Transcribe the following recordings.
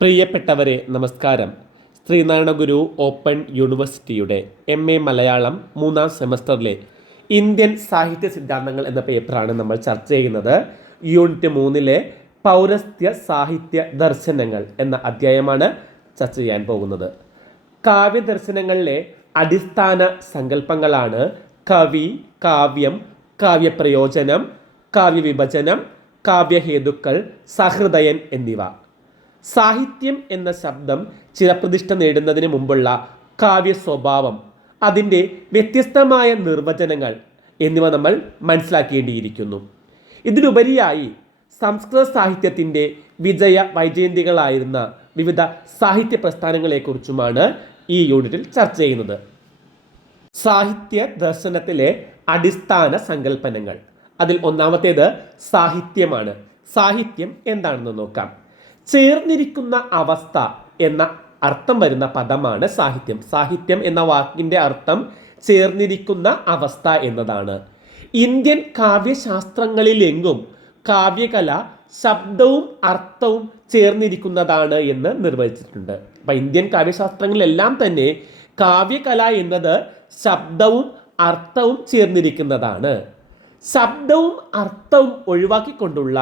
പ്രിയപ്പെട്ടവരെ നമസ്കാരം. ശ്രീനാരായണ ഗുരു ഓപ്പൺ യൂണിവേഴ്സിറ്റിയുടെ MA മലയാളം 3ാം സെമസ്റ്ററിലെ ഇന്ത്യൻ സാഹിത്യ സിദ്ധാന്തങ്ങൾ എന്ന പേപ്പറാണ് നമ്മൾ ചർച്ച ചെയ്യുന്നത്. യൂണിറ്റ് 3ലെ പൗരസ്ത്യ സാഹിത്യ ദർശനങ്ങൾ എന്ന അധ്യായമാണ് ചർച്ച ചെയ്യാൻ പോകുന്നത്. കാവ്യദർശനങ്ങളിലെ അടിസ്ഥാന സങ്കല്പങ്ങളാണ് കവി, കാവ്യം, കാവ്യപ്രയോജനം, കാവ്യവിഭജനം, കാവ്യഹേതുക്കൾ, സഹൃദയൻ എന്നിവ. സാഹിത്യം എന്ന ശബ്ദം ചിരപ്രതിഷ്ഠ നേടുന്നതിന് മുമ്പുള്ള കാവ്യ സ്വഭാവം, അതിൻ്റെ വ്യത്യസ്തമായ നിർവചനങ്ങൾ എന്നിവ നമ്മൾ മനസ്സിലാക്കേണ്ടിയിരിക്കുന്നു. ഇതിലുപരിയായി സംസ്കൃത സാഹിത്യത്തിൻ്റെ വിജയ വൈജയന്തികളായിരുന്ന വിവിധ സാഹിത്യ പ്രസ്ഥാനങ്ങളെക്കുറിച്ചുമാണ് ഈ യൂണിറ്റിൽ ചർച്ച ചെയ്യുന്നത്. സാഹിത്യ ദർശനത്തിലെ അടിസ്ഥാന സങ്കല്പനങ്ങൾ, അതിൽ ഒന്നാമത്തേത് സാഹിത്യമാണ്. സാഹിത്യം എന്താണെന്ന് നോക്കാം. ചേർന്നിരിക്കുന്ന അവസ്ഥ എന്ന അർത്ഥം വരുന്ന പദമാണ് സാഹിത്യം. സാഹിത്യം എന്ന വാക്കിൻ്റെ അർത്ഥം ചേർന്നിരിക്കുന്ന അവസ്ഥ എന്നതാണ്. ഇന്ത്യൻ കാവ്യശാസ്ത്രങ്ങളിലെങ്ങും കാവ്യകല ശബ്ദവും അർത്ഥവും ചേർന്നിരിക്കുന്നതാണ് എന്ന് നിർവചിച്ചിട്ടുണ്ട്. അപ്പം ഇന്ത്യൻ കാവ്യശാസ്ത്രങ്ങളിലെല്ലാം തന്നെ കാവ്യകല എന്നത് ശബ്ദവും അർത്ഥവും ചേർന്നിരിക്കുന്നതാണ്. ശബ്ദവും അർത്ഥവും ഒഴിവാക്കിക്കൊണ്ടുള്ള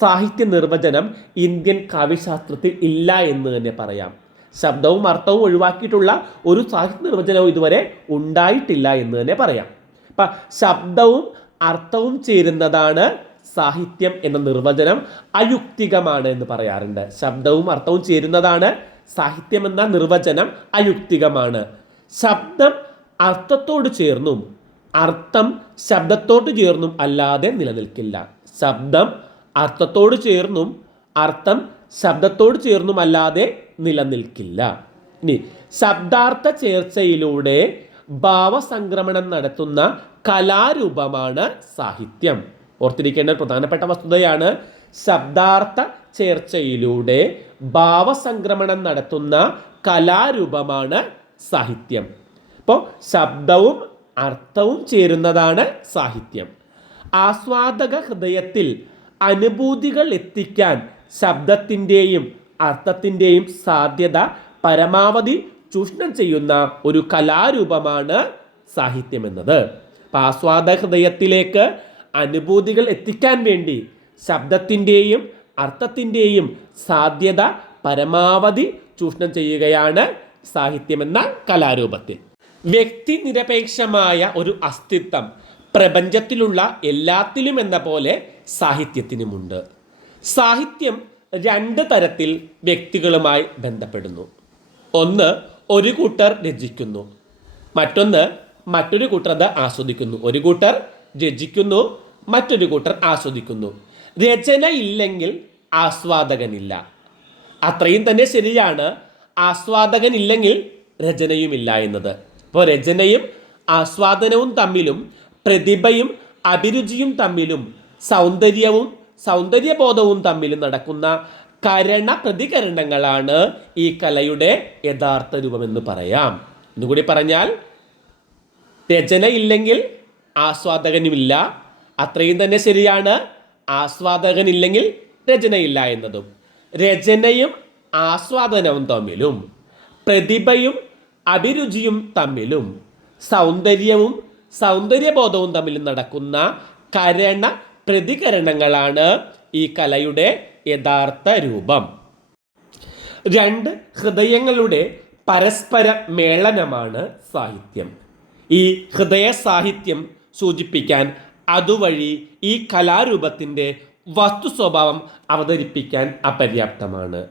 സാഹിത്യ നിർവചനം ഇന്ത്യൻ കാവ്യശാസ്ത്രത്തിൽ ഇല്ല എന്ന് തന്നെ പറയാം. ശബ്ദവും അർത്ഥവും ഒഴിവാക്കിയിട്ടുള്ള ഒരു സാഹിത്യ നിർവചനവും ഇതുവരെ ഉണ്ടായിട്ടില്ല എന്ന് തന്നെ പറയാം. അപ്പം ശബ്ദവും അർത്ഥവും ചേരുന്നതാണ് സാഹിത്യം എന്ന നിർവചനം അയുക്തികമാണ് എന്ന് പറയാറുണ്ട്. ശബ്ദവും അർത്ഥവും ചേരുന്നതാണ് സാഹിത്യം എന്ന നിർവചനം അയുക്തികമാണ്. ശബ്ദം അർത്ഥത്തോട് ചേർന്നും അർത്ഥം ശബ്ദത്തോട് ചേർന്നും അല്ലാതെ നിലനിൽക്കില്ല. ശബ്ദം അർത്ഥത്തോട് ചേർന്നും അർത്ഥം ശബ്ദത്തോട് ചേർന്നും അല്ലാതെ നിലനിൽക്കില്ല. ഇനി ശബ്ദാർത്ഥ ചേർച്ചയിലൂടെ ഭാവസംക്രമണം നടത്തുന്ന കലാരൂപമാണ് സാഹിത്യം. ഓർത്തിരിക്കേണ്ട ഒരു പ്രധാനപ്പെട്ട വസ്തുതയാണ് ശബ്ദാർത്ഥ ചേർച്ചയിലൂടെ ഭാവസംക്രമണം നടത്തുന്ന കലാരൂപമാണ് സാഹിത്യം. അപ്പോൾ ശബ്ദവും അർത്ഥവും ചേരുന്നതാണ് സാഹിത്യം. ആസ്വാദക ഹൃദയത്തിൽ അനുഭൂതികൾ എത്തിക്കാൻ ശബ്ദത്തിൻ്റെയും അർത്ഥത്തിൻ്റെയും സാധ്യത പരമാവധി ചൂഷണം ചെയ്യുന്ന ഒരു കലാരൂപമാണ് സാഹിത്യം എന്നത്. അപ്പം ആസ്വാദക ഹൃദയത്തിലേക്ക് അനുഭൂതികൾ എത്തിക്കാൻ വേണ്ടി ശബ്ദത്തിൻ്റെയും അർത്ഥത്തിൻ്റെയും സാധ്യത പരമാവധി ചൂഷണം ചെയ്യുകയാണ് സാഹിത്യം എന്ന കലാരൂപത്തിൽ. വ്യക്തി നിരപേക്ഷമായ ഒരു അസ്തിത്വം പ്രപഞ്ചത്തിലുള്ള എല്ലാത്തിലും എന്ന പോലെ സാഹിത്യത്തിനുമുണ്ട്. സാഹിത്യം 2 തരത്തിൽ വ്യക്തികളുമായി ബന്ധപ്പെടുന്നു. ഒന്ന്, ഒരു കൂട്ടർ രചിക്കുന്നു, മറ്റൊന്ന് മറ്റൊരു കൂട്ടർ അത് ആസ്വദിക്കുന്നു. ഒരു കൂട്ടർ രചിക്കുന്നു, മറ്റൊരു കൂട്ടർ ആസ്വദിക്കുന്നു. രചന ഇല്ലെങ്കിൽ ആസ്വാദകനില്ല. അത്രയും തന്നെ ശരിയാണ്, ആസ്വാദകനില്ലെങ്കിൽ രചനയുമില്ല എന്നത്. അപ്പോൾ രചനയും ആസ്വാദനവും തമ്മിലും പ്രതിഭയും അഭിരുചിയും തമ്മിലും സൗന്ദര്യവും സൗന്ദര്യബോധവും തമ്മിലും നടക്കുന്ന കരണ പ്രതികരണങ്ങളാണ് ഈ കലയുടെ യഥാർത്ഥ രൂപമെന്ന് പറയാം. എന്നുകൂടി പറഞ്ഞാൽ, രചന ഇല്ലെങ്കിൽ ആസ്വാദകനുമില്ല, അത്രയും തന്നെ ശരിയാണ്, ആസ്വാദകനില്ലെങ്കിൽ രചനയില്ല എന്നതും. രചനയും ആസ്വാദനവും തമ്മിലും പ്രതിഭയും അഭിരുചിയും തമ്മിലും സൗന്ദര്യവും സൗന്ദര്യബോധവും തമ്മിലും നടക്കുന്ന കരണ പ്രതികരണങ്ങളാണ് ഈ കലയുടെ യഥാർത്ഥ രൂപം. 2 ഹൃദയങ്ങളുടെ പരസ്പര മേളനമാണ് സാഹിത്യം. ഈ ഹൃദയ സാഹിത്യം സൂചിപ്പിക്കാൻ അതുവഴി ഈ കലാരൂപത്തിൻ്റെ വസ്തു സ്വഭാവം അവതരിപ്പിക്കാൻ അപര്യാപ്തമാണ്.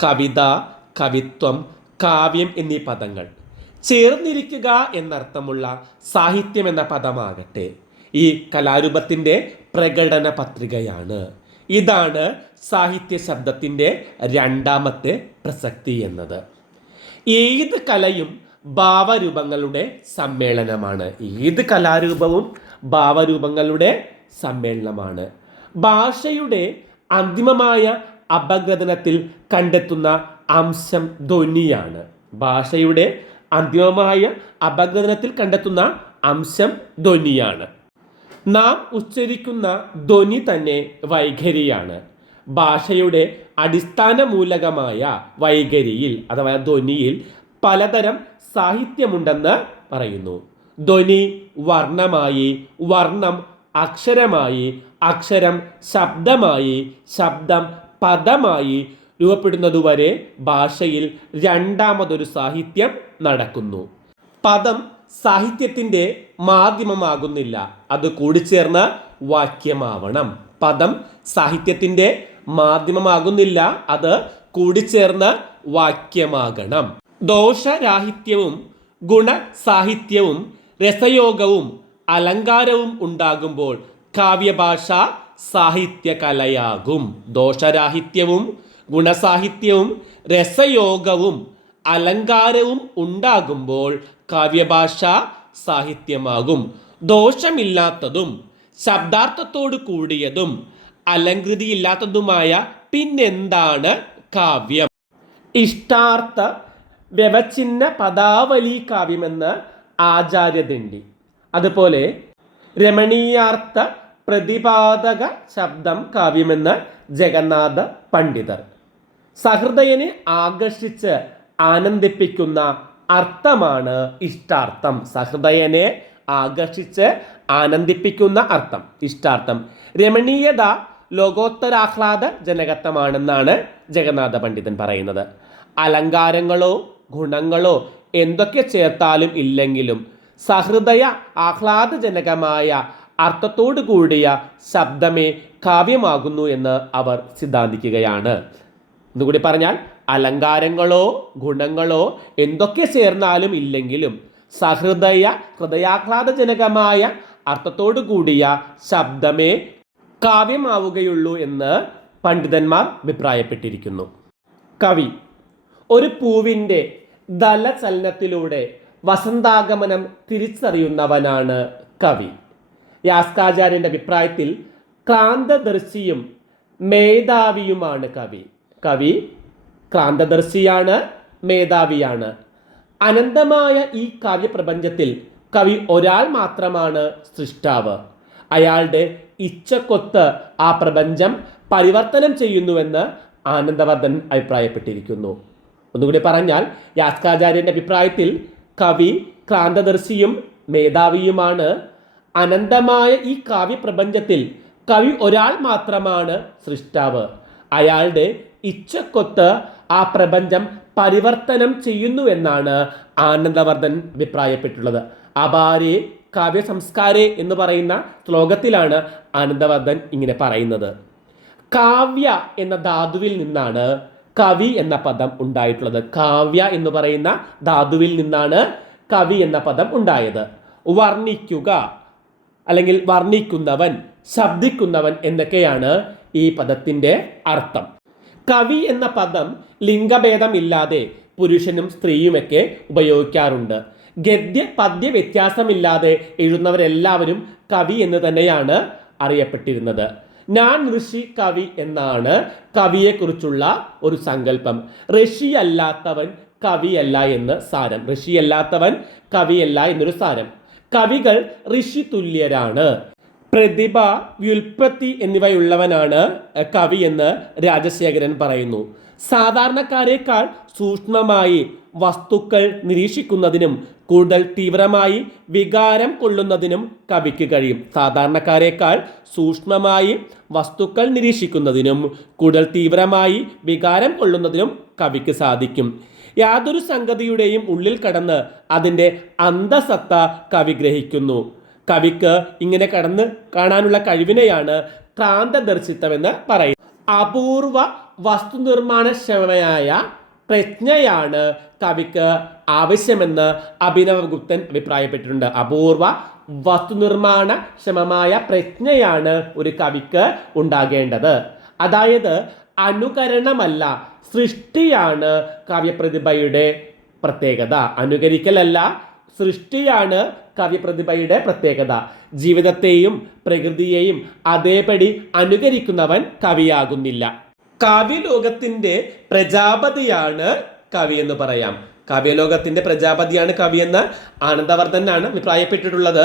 കവിത, കവിത്വം, കാവ്യം എന്നീ പദങ്ങൾ ചേർന്നിരിക്കുക എന്നർത്ഥമുള്ള സാഹിത്യം എന്ന പദമാകട്ടെ ഈ കലാരൂപത്തിൻ്റെ പ്രകടന പത്രികയാണ്. ഇതാണ് സാഹിത്യ ശബ്ദത്തിൻ്റെ 2ാമത്തെ പ്രസക്തി എന്നത്. ഏത് കലയും ഭാവരൂപങ്ങളുടെ സമ്മേളനമാണ്. ഏത് കലാരൂപവും ഭാവരൂപങ്ങളുടെ സമ്മേളനമാണ്. ഭാഷയുടെ അന്തിമമായ അപഗ്രഥനത്തിൽ കണ്ടെത്തുന്ന അംശം ധ്വനിയാണ്. ഭാഷയുടെ അന്തിമമായ അപഗ്രഥനത്തിൽ കണ്ടെത്തുന്ന അംശം ധ്വനിയാണ്. നാം ഉച്ചരിക്കുന്ന ധ്വനി തന്നെ വൈഖരിയാണ്. ഭാഷയുടെ അടിസ്ഥാന മൂലകമായ വൈഖരിയിൽ അഥവാ ധ്വനിയിൽ പലതരം സാഹിത്യമുണ്ടെന്ന് പറയുന്നു. ധ്വനി വർണ്ണമായി, വർണ്ണം അക്ഷരമായി, അക്ഷരം ശബ്ദമായി, ശബ്ദം പദമായി രൂപപ്പെടുന്നതുവരെ ഭാഷയിൽ രണ്ടാമതൊരു സാഹിത്യം നടക്കുന്നു. പദം സാഹിത്യത്തിൻ്റെ മാധ്യമമാകുന്നില്ല, അത് കൂടിച്ചേർന്ന വാക്യമാവണം. പദം സാഹിത്യത്തിൻ്റെ മാധ്യമമാകുന്നില്ല, അത് കൂടിച്ചേർന്ന വാക്യമാകണം. ദോഷരാഹിത്യവും ഗുണസാഹിത്യവും രസയോഗവും അലങ്കാരവും ഉണ്ടാകുമ്പോൾ കാവ്യഭാഷ സാഹിത്യകലയാകും. ദോഷരാഹിത്യവും ഗുണസാഹിത്യവും രസയോഗവും അലങ്കാരവും ഉണ്ടാകുമ്പോൾ കാവ്യഭാഷ സാഹിത്യമാകും. ദോഷമില്ലാത്തതും ശബ്ദാർത്ഥത്തോടു കൂടിയതും അലങ്കൃതിയില്ലാത്തതുമായ പിന്നെന്താണ് കാവ്യം? ഇഷ്ടാർത്ഥ വ്യവച്ഛിന്ന പദാവലി കാവ്യമെന്ന് ആചാര്യദണ്ഡി. അതുപോലെ രമണീയാർത്ഥ പ്രതിപാദക ശബ്ദം കാവ്യമെന്ന് ജഗന്നാഥ പണ്ഡിതർ. സഹൃദയനെ ആകർഷിച്ച് ആനന്ദിപ്പിക്കുന്ന അർത്ഥമാണ് ഇഷ്ടാർത്ഥം. സഹൃദയനെ ആകർഷിച്ച് ആനന്ദിപ്പിക്കുന്ന അർത്ഥം ഇഷ്ടാർത്ഥം. രമണീയത ലോകോത്തരാഹ്ലാദ ജനകത്വമാണെന്നാണ് ജഗന്നാഥ പണ്ഡിതൻ പറയുന്നത്. അലങ്കാരങ്ങളോ ഗുണങ്ങളോ എന്തൊക്കെ ചേർത്താലും ഇല്ലെങ്കിലും സഹൃദയ ആഹ്ലാദജനകമായ അർത്ഥത്തോടു കൂടിയ ശബ്ദമേ കാവ്യമാകുന്നു എന്ന് അവർ സിദ്ധാന്തിക്കുകയാണ്. എന്നുകൂടി പറഞ്ഞാൽ അലങ്കാരങ്ങളോ ഗുണങ്ങളോ എന്തൊക്കെ ചേർന്നാലും ഇല്ലെങ്കിലും ഹൃദയാഹ്ലാദജനകമായ അർത്ഥത്തോടു കൂടിയ ശബ്ദമേ കാവ്യമാവുകയുള്ളൂ എന്ന് പണ്ഡിതന്മാർ അഭിപ്രായപ്പെട്ടിരിക്കുന്നു. കവി ഒരു പൂവിൻ്റെ ദലചലനത്തിലൂടെ വസന്താഗമനം തിരിച്ചറിയുന്നവനാണ് കവി. യാസ്കാചാര്യൻ്റെ അഭിപ്രായത്തിൽ ക്രാന്തദർശിയും മേധാവിയുമാണ് കവി. കവി ക്രാന്തദർശിയാണ്, മേധാവിയാണ്. അനന്തമായ ഈ കാവ്യപ്രപഞ്ചത്തിൽ കവി ഒരാൾ മാത്രമാണ് സൃഷ്ടാവ്. അയാളുടെ ഇച്ഛക്കൊത്ത് ആ പ്രപഞ്ചം പരിവർത്തനം ചെയ്യുന്നുവെന്ന് ആനന്ദവർദ്ധൻ അഭിപ്രായപ്പെട്ടിരിക്കുന്നു. ഒന്നുകൂടി പറഞ്ഞാൽ യാസ്കാചാര്യൻ്റെ അഭിപ്രായത്തിൽ കവി ക്രാന്തദർശിയും മേധാവിയുമാണ്. അനന്തമായ ഈ കാവ്യപ്രപഞ്ചത്തിൽ കവി ഒരാൾ മാത്രമാണ് സൃഷ്ടാവ്. അയാളുടെ ഇച്ഛക്കൊത്ത് ആ പ്രപഞ്ചം പരിവർത്തനം ചെയ്യുന്നുവെന്നാണ് ആനന്ദവർദ്ധൻ അഭിപ്രായപ്പെട്ടുള്ളത്. അപാരേ കാവ്യ സംസ്കാരേ എന്ന് പറയുന്ന ശ്ലോകത്തിലാണ് ആനന്ദവർദ്ധൻ ഇങ്ങനെ പറയുന്നത്. കാവ്യ എന്ന ധാതുവിൽ നിന്നാണ് കവി എന്ന പദം ഉണ്ടായിട്ടുള്ളത്. കാവ്യ എന്ന് പറയുന്ന ധാതുവിൽ നിന്നാണ് കവി എന്ന പദം ഉണ്ടായത്. വർണ്ണിക്കുക അല്ലെങ്കിൽ വർണ്ണിക്കുന്നവൻ, ശബ്ദിക്കുന്നവൻ എന്നൊക്കെയാണ് ഈ പദത്തിൻ്റെ അർത്ഥം. കവി എന്ന പദം ലിംഗഭേദമില്ലാതെ പുരുഷനും സ്ത്രീയുമൊക്കെ ഉപയോഗിക്കാറുണ്ട്. ഗദ്യ പദ്യ വ്യത്യാസമില്ലാതെ എഴുതുന്നവരെല്ലാവരും കവി എന്ന് തന്നെയാണ് അറിയപ്പെട്ടിരുന്നത്. ഞാൻ ഋഷി കവി എന്നാണ് കവിയെക്കുറിച്ചുള്ള ഒരു സങ്കല്പം. ഋഷിയല്ലാത്തവൻ കവിയല്ല എന്ന് സാരം. ഋഷിയല്ലാത്തവൻ കവിയല്ല എന്നൊരു സാരം. കവികൾ ഋഷി തുല്യരാണ്. പ്രതിഭ, വ്യുൽപ്പത്തി എന്നിവയുള്ളവനാണ് കവി എന്ന് രാജശേഖരൻ പറയുന്നു. സാധാരണക്കാരേക്കാൾ സൂക്ഷ്മമായി വസ്തുക്കൾ നിരീക്ഷിക്കുന്നതിനും കൂടുതൽ തീവ്രമായി വികാരം കൊള്ളുന്നതിനും കവിക്ക് കഴിയും. സാധാരണക്കാരേക്കാൾ സൂക്ഷ്മമായി വസ്തുക്കൾ നിരീക്ഷിക്കുന്നതിനും കൂടുതൽ തീവ്രമായി വികാരം കൊള്ളുന്നതിനും കവിക്ക് സാധിക്കും. യാതൊരു സംഗതിയുടെയും ഉള്ളിൽ കടന്ന് അതിൻ്റെ അന്തസത്ത കവി ഗ്രഹിക്കുന്നു. കവിക്ക് ഇങ്ങനെ കടന്ന് കാണാനുള്ള കഴിവിനെയാണ് ക്രാന്തദർശിത്വമെന്ന് പറയുന്നത്. അപൂർവ വസ്തുനിർമ്മാണക്ഷമമായ പ്രജ്ഞയാണ് കവിക്ക് ആവശ്യമെന്ന് അഭിനവഗുപ്തൻ അഭിപ്രായപ്പെട്ടിട്ടുണ്ട്. അപൂർവ വസ്തുനിർമ്മാണക്ഷമമായ പ്രജ്ഞയാണ് ഒരു കവിക്ക് ഉണ്ടാകേണ്ടത്. അതായത് അനുകരണമല്ല, സൃഷ്ടിയാണ് കാവ്യപ്രതിഭയുടെ പ്രത്യേകത. അനുകരിക്കലല്ല, സൃഷ്ടിയാണ് കാവ്യപ്രതിഭയുടെ പ്രത്യേകത. ജീവിതത്തെയും പ്രകൃതിയെയും അതേപടി അനുകരിക്കുന്നവൻ കവിയാകുന്നില്ല. കാവ്യലോകത്തിൻ്റെ പ്രജാപതിയാണ് കവി എന്ന് പറയാം. കാവ്യലോകത്തിൻ്റെ പ്രജാപതിയാണ് കവി എന്ന് ആനന്ദവർദ്ധനാണ് അഭിപ്രായപ്പെട്ടിട്ടുള്ളത്.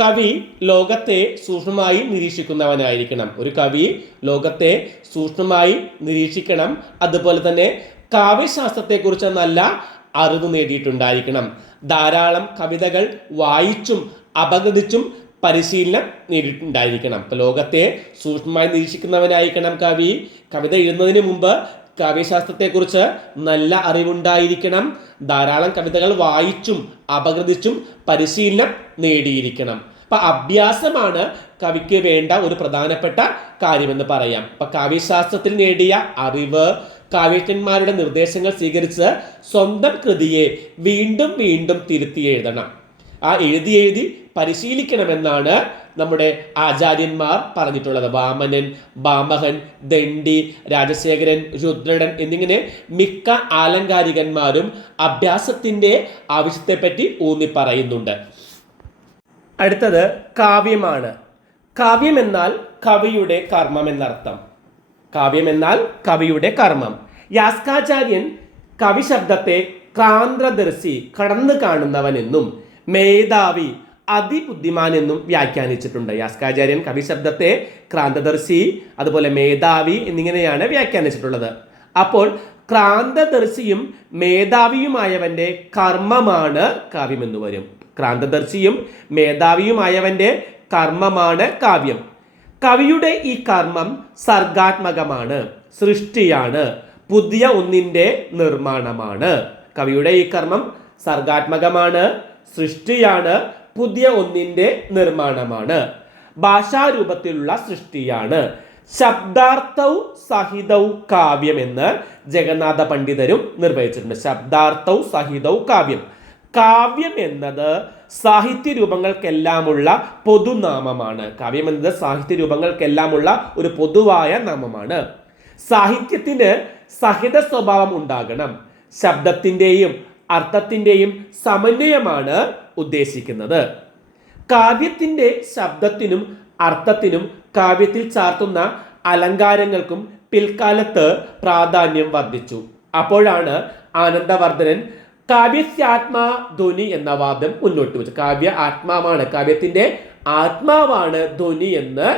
കവി ലോകത്തെ സൂക്ഷ്മമായി നിരീക്ഷിക്കുന്നവനായിരിക്കണം. ഒരു കവി ലോകത്തെ സൂക്ഷ്മമായി നിരീക്ഷിക്കണം. അതുപോലെ തന്നെ കാവ്യശാസ്ത്രത്തെക്കുറിച്ച് നല്ല അറിവ് നേടിയിട്ടുണ്ടായിരിക്കണം. ധാരാളം കവിതകൾ വായിച്ചും അപഗ്രഥിച്ചും പരിശീലനം നേടിയിട്ടുണ്ടായിരിക്കണം. ഇപ്പൊ ലോകത്തെ സൂക്ഷ്മമായി നിരീക്ഷിക്കുന്നവനായിരിക്കണം കവി. കവിത എഴുതുന്നതിന് മുമ്പ് കാവ്യശാസ്ത്രത്തെക്കുറിച്ച് നല്ല അറിവുണ്ടായിരിക്കണം. ധാരാളം കവിതകൾ വായിച്ചും അപഗ്രഥിച്ചും പരിശീലനം നേടിയിരിക്കണം. അപ്പൊ അഭ്യാസമാണ് കവിക്ക് വേണ്ട ഒരു പ്രധാനപ്പെട്ട കാര്യമെന്ന് പറയാം. അപ്പൊ കാവ്യശാസ്ത്രത്തിൽ നേടിയ അറിവ്, കാവ്യജ്ഞന്മാരുടെ നിർദ്ദേശങ്ങൾ സ്വീകരിച്ച് സ്വന്തം കൃതിയെ വീണ്ടും വീണ്ടും തിരുത്തി എഴുതണം. ആ എഴുതി പരിശീലിക്കണമെന്നാണ് നമ്മുടെ ആചാര്യന്മാർ പറഞ്ഞിട്ടുള്ളത്. വാമനൻ, ഭാമഹൻ, ദണ്ഡി, രാജശേഖരൻ, രുദ്രടൻ എന്നിങ്ങനെ മിക്ക ആലങ്കാരികന്മാരും അഭ്യാസത്തിന്റെ ആവശ്യത്തെപ്പറ്റി ഊന്നി പറയുന്നുണ്ട്. അടുത്തത് കാവ്യമാണ്. കാവ്യം എന്നാൽ കവിയുടെ കർമ്മം എന്നർത്ഥം. കാവ്യം എന്നാൽ കവിയുടെ കർമ്മം. യാസ്കാചാര്യൻ കവിശബ്ദത്തെ ക്രാന്തദർശി, കടന്നു കാണുന്നവൻ എന്നും മേധാവി, അതിബുദ്ധിമാൻ എന്നും വ്യാഖ്യാനിച്ചിട്ടുണ്ട്. യാസ്കാചാര്യൻ കവിശബ്ദത്തെ ക്രാന്തദർശി, അതുപോലെ മേധാവി എന്നിങ്ങനെയാണ് വ്യാഖ്യാനിച്ചിട്ടുള്ളത്. അപ്പോൾ ക്രാന്തദർശിയും മേധാവിയുമായവന്റെ കർമ്മമാണ് കാവ്യമെന്ന് വരും. ക്രാന്തദർശിയും മേധാവിയുമായവന്റെ കർമ്മമാണ് കാവ്യം. കവിയുടെ ഈ കർമ്മം സർഗാത്മകമാണ്, സൃഷ്ടിയാണ്, പുതിയ ഒന്നിന്റെ നിർമ്മാണമാണ്. കവിയുടെ ഈ കർമ്മം സർഗാത്മകമാണ്, സൃഷ്ടിയാണ്, പുതിയ ഒന്നിന്റെ നിർമ്മാണമാണ്, ഭാഷാരൂപത്തിലുള്ള സൃഷ്ടിയാണ്. ശബ്ദാർത്ഥൗ സഹിതൗ കാവ്യം എന്ന് ജഗന്നാഥ പണ്ഡിതരും നിർവഹിച്ചിട്ടുണ്ട്. ശബ്ദാർത്ഥൗ സഹിതൗ കാവ്യം. കാവ്യം എന്നത് സാഹിത്യ രൂപങ്ങൾക്കെല്ലാമുള്ള പൊതുനാമമാണ്. കാവ്യം എന്നത് സാഹിത്യ രൂപങ്ങൾക്കെല്ലാമുള്ള ഒരു പൊതുവായ നാമമാണ്. സാഹിത്യത്തിന് സഹിത സ്വഭാവം ഉണ്ടാകണം. ശബ്ദത്തിൻ്റെയും അർത്ഥത്തിൻ്റെയും സമന്വയമാണ് ഉദ്ദേശിക്കുന്നത്. കാവ്യത്തിൻ്റെ ശബ്ദത്തിനും അർത്ഥത്തിനും കാവ്യത്തിൽ ചാർത്തുന്ന അലങ്കാരങ്ങൾക്കും പിൽക്കാലത്ത് പ്രാധാന്യം വർദ്ധിച്ചു. അപ്പോഴാണ് ആനന്ദവർദ്ധനൻ കാവ്യസ്യാത്മാ ധ്വനി എന്ന വാദം മുന്നോട്ട് വെച്ചു. കാവ്യ ആത്മാവാണ്, കാവ്യത്തിന്റെ ആത്മാവാണ് ധ്വനി എന്ന്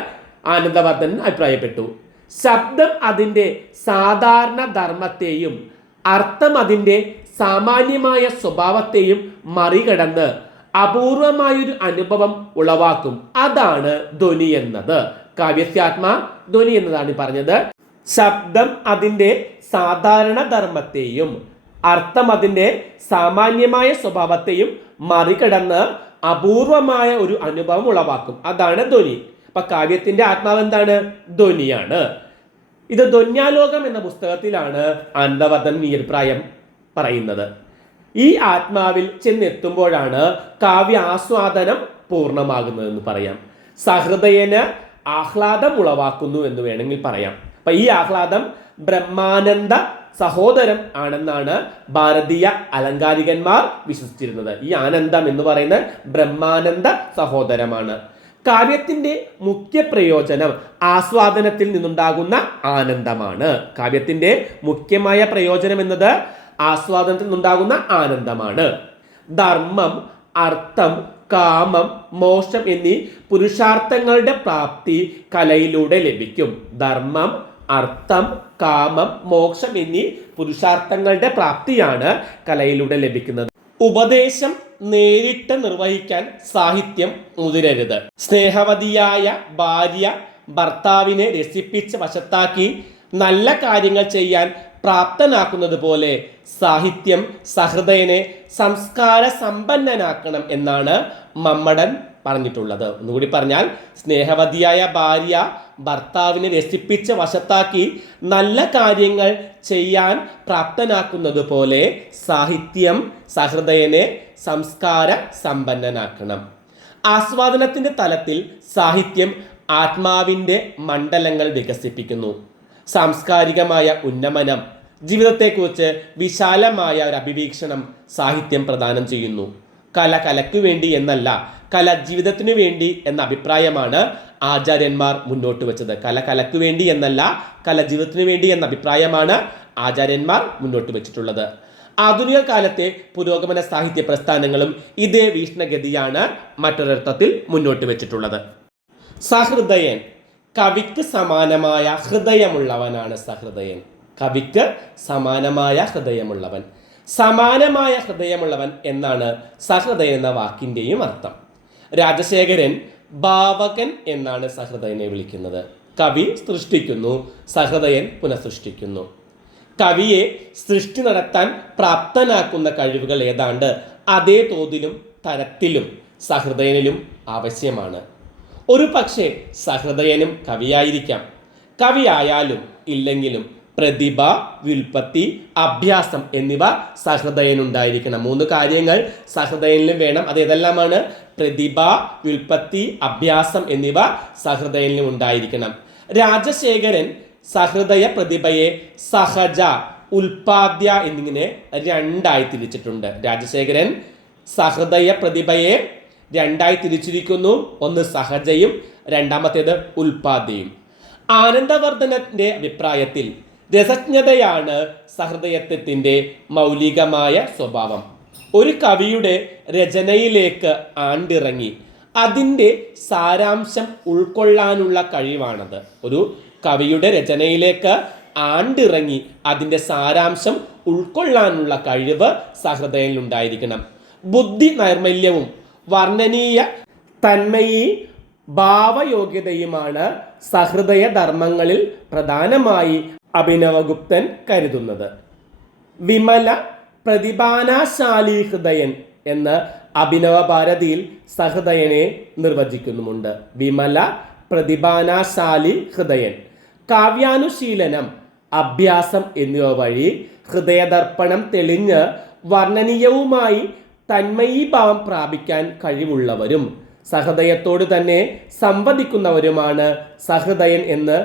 ആനന്ദവർദ്ധനൻ അഭിപ്രായപ്പെട്ടു. ശബ്ദം അതിൻ്റെ സാധാരണ ധർമ്മത്തെയും അർത്ഥം അതിൻ്റെ സാമാന്യമായ സ്വഭാവത്തെയും മറികടന്ന് അപൂർവമായൊരു അനുഭവം ഉളവാക്കും. അതാണ് ധ്വനി എന്നത്. കാവ്യസ്യാത്മാ ധ്വനി എന്നതാണ് പറഞ്ഞത്. ശബ്ദം അതിൻ്റെ സാധാരണ ധർമ്മത്തെയും അർത്ഥം അതിൻ്റെ സാമാന്യമായ സ്വഭാവത്തെയും മറികടന്ന് അപൂർവമായ ഒരു അനുഭവം ഉളവാക്കും. അതാണ് ധ്വനി. അപ്പൊ കാവ്യത്തിന്റെ ആത്മാവ് എന്താണ്? ധ്വനിയാണ്. ഇത് ധ്വന്യാലോകം എന്ന പുസ്തകത്തിലാണ് ആനന്ദവർദ്ധൻ ഈ അഭിപ്രായം പറയുന്നത്. ഈ ആത്മാവിൽ ചെന്നെത്തുമ്പോഴാണ് കാവ്യ ആസ്വാദനം പൂർണ്ണമാകുന്നതെന്ന് പറയാം. സഹൃദയന് ആഹ്ലാദം ഉളവാക്കുന്നു എന്ന് വേണമെങ്കിൽ പറയാം. അപ്പൊ ഈ ആഹ്ലാദം ബ്രഹ്മാനന്ദ സഹോദരം ആണെന്നാണ് ഭാരതീയ അലങ്കാരികന്മാർ വിശ്വസിച്ചിരുന്നത്. ഈ ആനന്ദം എന്ന് പറയുന്നത് ബ്രഹ്മാനന്ദ സഹോദരമാണ്. കാവ്യത്തിന്റെ മുഖ്യ പ്രയോജനം ആസ്വാദനത്തിൽ നിന്നുണ്ടാകുന്ന ആനന്ദമാണ്. കാവ്യത്തിന്റെ മുഖ്യമായ പ്രയോജനം എന്നത് ആസ്വാദനത്തിൽ നിന്നുണ്ടാകുന്ന ആനന്ദമാണ്. ധർമ്മം, അർത്ഥം, കാമം, മോക്ഷം എന്നീ പുരുഷാർത്ഥങ്ങളുടെ പ്രാപ്തി കലയിലൂടെ ലഭിക്കും. ധർമ്മം, അർത്ഥം, കാമം, മോക്ഷം എന്നീ പുരുഷാർത്ഥങ്ങളുടെ പ്രാപ്തിയാണ് കലയിലൂടെ ലഭിക്കുന്നത്. ഉപദേശം നേരിട്ട് നിർവഹിക്കാൻ സാഹിത്യം മുതിരരുത്. സ്നേഹവതിയായ ഭാര്യ ഭർത്താവിനെ രസിപ്പിച്ച് വശത്താക്കി നല്ല കാര്യങ്ങൾ ചെയ്യാൻ പ്രാപ്തനാക്കുന്നത് പോലെ സാഹിത്യം സഹൃദയനെ സംസ്കാര സമ്പന്നനാക്കണം എന്നാണ് മമ്മടൻ പറഞ്ഞിട്ടുള്ളത്. ഒന്നുകൂടി പറഞ്ഞാൽ, സ്നേഹവതിയായ ഭാര്യ ഭർത്താവിനെ രസിപ്പിച്ച് വശത്താക്കി നല്ല കാര്യങ്ങൾ ചെയ്യാൻ പ്രാപ്തനാക്കുന്നത് പോലെ സാഹിത്യം സഹൃദയനെ സംസ്കാര സമ്പന്നനാക്കണം. ആസ്വാദനത്തിന്റെ തലത്തിൽ സാഹിത്യം ആത്മാവിൻ്റെ മണ്ഡലങ്ങൾ വികസിപ്പിക്കുന്നു. സാംസ്കാരികമായ ഉന്നമനം, ജീവിതത്തെക്കുറിച്ച് വിശാലമായ ഒരു അഭിവീക്ഷണം സാഹിത്യം പ്രദാനം ചെയ്യുന്നു. കല കലയ്ക്കു വേണ്ടി എന്നല്ല, കല ജീവിതത്തിനു വേണ്ടി എന്ന അഭിപ്രായമാണ് ആചാര്യന്മാർ മുന്നോട്ട് വെച്ചത്. കല കലയ്ക്കു വേണ്ടി എന്നല്ല, കല ജീവിതത്തിനു വേണ്ടി എന്ന അഭിപ്രായമാണ് ആചാര്യന്മാർ മുന്നോട്ട് വെച്ചിട്ടുള്ളത്. ആധുനിക കാലത്തെ പുരോഗമന സാഹിത്യ പ്രസ്ഥാനങ്ങളും ഇതേ വീക്ഷണഗതിയാണ് മറ്റൊരർത്ഥത്തിൽ മുന്നോട്ട് വെച്ചിട്ടുള്ളത്. സഹൃദയൻ, കവിക്ക് സമാനമായ ഹൃദയമുള്ളവനാണ് സഹൃദയൻ. കവിക്ക് സമാനമായ ഹൃദയമുള്ളവൻ, സമാനമായ ഹൃദയമുള്ളവൻ എന്നാണ് സഹൃദയൻ എന്ന വാക്കിൻ്റെയും അർത്ഥം. രാജശേഖരൻ ഭാവകൻ എന്നാണ് സഹൃദയനെ വിളിക്കുന്നത്. കവി സൃഷ്ടിക്കുന്നു, സഹൃദയൻ പുനഃസൃഷ്ടിക്കുന്നു. കവിയെ സൃഷ്ടി നടത്താൻ പ്രാപ്തനാക്കുന്ന കഴിവുകൾ ഏതാണ്ട് അതേ തോതിലും തരത്തിലും സഹൃദയനിലും ആവശ്യമാണ്. ഒരു പക്ഷേ സഹൃദയനും കവിയായിരിക്കാം. കവിയായാലും ഇല്ലെങ്കിലും പ്രതിഭ, വ്യുൽപ്പത്തി, അഭ്യാസം എന്നിവ സഹൃദയനുണ്ടായിരിക്കണം. 3 കാര്യങ്ങൾ സഹൃദയനിലും വേണം. അത് ഏതെല്ലാമാണ്? പ്രതിഭ, വ്യുൽപ്പത്തി, അഭ്യാസം എന്നിവ സഹൃദയനിലും ഉണ്ടായിരിക്കണം. രാജശേഖരൻ സഹൃദയ പ്രതിഭയെ സഹജ, ഉൽപാദ്യ എന്നിങ്ങനെ 2ആയി തിരിച്ചിട്ടുണ്ട്. രാജശേഖരൻ സഹൃദയ പ്രതിഭയെ 2ആയി തിരിച്ചിരിക്കുന്നു. ഒന്ന് സഹജയും രണ്ടാമത്തേത് ഉൽപാദ്യയും. ആനന്ദവർദ്ധനന്റെ അഭിപ്രായത്തിൽ രസജ്ഞതയാണ് സഹൃദയത്വത്തിൻ്റെ മൗലികമായ സ്വഭാവം. ഒരു കവിയുടെ രചനയിലേക്ക് ആണ്ടിറങ്ങി അതിൻ്റെ സാരാംശം ഉൾക്കൊള്ളാനുള്ള കഴിവാണത്. ഒരു കവിയുടെ രചനയിലേക്ക് ആണ്ടിറങ്ങി അതിൻ്റെ സാരാംശം ഉൾക്കൊള്ളാനുള്ള കഴിവ് സഹൃദയനിലുണ്ടായിരിക്കണം. ബുദ്ധി നൈർമല്യവും വർണ്ണനീയ തന്മയീ ഭാവയോഗ്യതയുമാണ് സഹൃദയ ധർമ്മങ്ങളിൽ പ്രധാനമായി അഭിനവഗുപ്തൻ കരുതുന്നത്. വിമല പ്രതിഭാനാശാലി ഹൃദയൻ എന്ന് അഭിനവ ഭാരതിയിൽ സഹൃദയനെ നിർവചിക്കുന്നുമുണ്ട്. വിമല പ്രതിഭാനാശാലി ഹൃദയൻ. കാവ്യാനുശീലനം, അഭ്യാസം എന്നിവ വഴി ഹൃദയദർപ്പണം തെളിഞ്ഞ് വർണ്ണനീയവുമായി തന്മയീഭാവം പ്രാപിക്കാൻ കഴിവുള്ളവരും സഹൃദയത്തോട് തന്നെ സംവദിക്കുന്നവരുമാണ് സഹൃദയൻ എന്ന്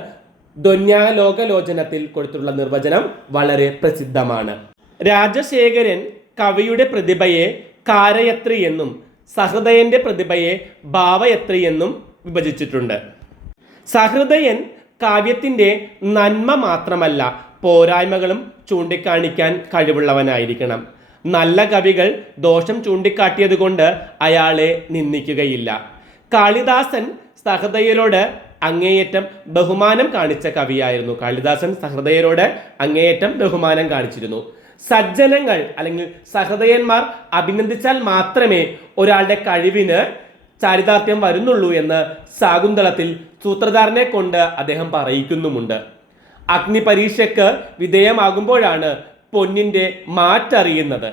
ധ്വന്യാലോകലോചനത്തിൽ കൊടുത്തുള്ള നിർവചനം വളരെ പ്രസിദ്ധമാണ്. രാജശേഖരൻ കവിയുടെ പ്രതിഭയെ കാരയത്രി എന്നും സഹൃദയന്റെ പ്രതിഭയെ ഭാവയത്രി എന്നും വിഭജിച്ചിട്ടുണ്ട്. സഹൃദയൻ കാവ്യത്തിൻ്റെ നന്മ മാത്രമല്ല പോരായ്മകളും ചൂണ്ടിക്കാണിക്കാൻ കഴിവുള്ളവനായിരിക്കണം. നല്ല കവികൾ ദോഷം ചൂണ്ടിക്കാട്ടിയത് കൊണ്ട് അയാളെ നിന്ദിക്കുകയില്ല. കാളിദാസൻ സഹൃദയരോട് അങ്ങേയറ്റം ബഹുമാനം കാണിച്ച കവിയായിരുന്നു. കാളിദാസൻ സഹൃദയരോട് അങ്ങേയറ്റം ബഹുമാനം കാണിച്ചിരുന്നു. സജ്ജനങ്ങൾ അല്ലെങ്കിൽ സഹൃദയന്മാർ അഭിനന്ദിച്ചാൽ മാത്രമേ ഒരാളുടെ കഴിവിന് ചാരിതാർത്ഥ്യം വരുന്നുള്ളൂ എന്ന് ശാകുന്തളത്തിൽ സൂത്രധാരനെ കൊണ്ട് അദ്ദേഹം പറയിക്കുന്നുമുണ്ട്. അഗ്നിപരീക്ഷയ്ക്ക് വിധേയമാകുമ്പോഴാണ് പൊന്നിൻ്റെ മാറ്ററിയുന്നത്.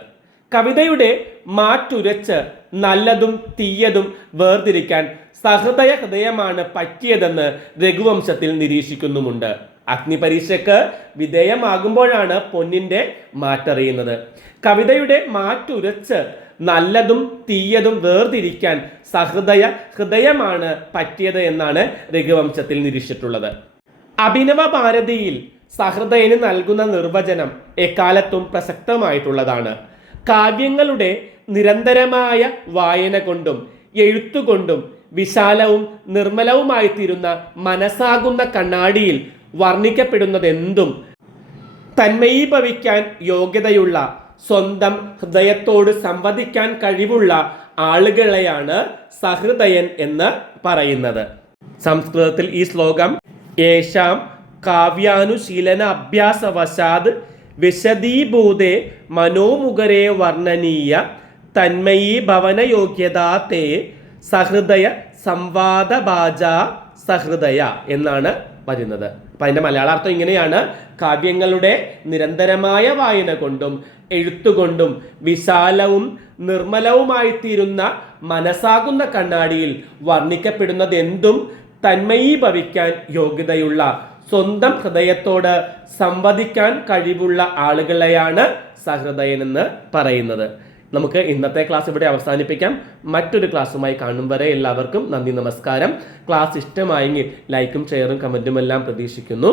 കവിതയുടെ മാറ്റുരച്ച് നല്ലതും തീയതും വേർതിരിക്കാൻ സഹൃദയ ഹൃദയമാണ് പറ്റിയതെന്ന് രഘുവംശത്തിൽ നിരീക്ഷിക്കുന്നുമുണ്ട്. അഗ്നിപരീക്ഷയ്ക്ക് വിധേയമാകുമ്പോഴാണ് പൊന്നിൻ്റെ മാറ്ററിയുന്നത്. കവിതയുടെ മാറ്റുരച്ച് നല്ലതും തീയതും വേർതിരിക്കാൻ സഹൃദയ ഹൃദയമാണ് പറ്റിയത് എന്നാണ് രഘുവംശത്തിൽ നിരീക്ഷിച്ചിട്ടുള്ളത്. അഭിനവ ഭാരതിയിൽ സഹൃദയന് നൽകുന്ന നിർവചനം എക്കാലത്തും പ്രസക്തമായിട്ടുള്ളതാണ്. കാവ്യങ്ങളുടെ നിരന്തരമായ വായന കൊണ്ടും എഴുത്തുകൊണ്ടും വിശാലവും നിർമ്മലവുമായി തീരുന്ന മനസ്സാകുന്ന കണ്ണാടിയിൽ വർണ്ണിക്കപ്പെടുന്നതെന്തും തന്മയീഭവിക്കാൻ യോഗ്യതയുള്ള സ്വന്തം ഹൃദയത്തോട് സംവദിക്കാൻ കഴിവുള്ള ആളുകളെയാണ് സഹൃദയൻ എന്ന് പറയുന്നത്. സംസ്കൃതത്തിൽ ഈ ശ്ലോകം യേശാം കാവ്യാനുശീലന അഭ്യാസവശാത് വിശദീഭൂതേ മനോമുഖരേ വർണ്ണനീയ തന്മയീ ഭവനയോഗ്യതാ തേ സഹൃദയ സംവാദഭാജ സഹൃദയ എന്നാണ് വരുന്നത്. അപ്പം അതിൻ്റെ മലയാളാർത്ഥം ഇങ്ങനെയാണ്: കാവ്യങ്ങളുടെ നിരന്തരമായ വായന കൊണ്ടും എഴുത്തുകൊണ്ടും വിശാലവും നിർമ്മലവുമായി തീരുന്ന മനസ്സാകുന്ന കണ്ണാടിയിൽ വർണ്ണിക്കപ്പെടുന്നതെന്തും തന്മയീഭവിക്കാൻ യോഗ്യതയുള്ള സ്വന്തം ഹൃദയത്തോട് സംവദിക്കാൻ കഴിവുള്ള ആളുകളെയാണ് സഹൃദയൻ എന്ന് പറയുന്നത്. നമുക്ക് ഇന്നത്തെ ക്ലാസ് ഇവിടെ അവസാനിപ്പിക്കാം. മറ്റൊരു ക്ലാസ്സുമായി കാണും വരെ എല്ലാവർക്കും നന്ദി, നമസ്കാരം. ക്ലാസ് ഇഷ്ടമായെങ്കിൽ ലൈക്കും ഷെയറും കമൻറ്റും എല്ലാം പ്രതീക്ഷിക്കുന്നു.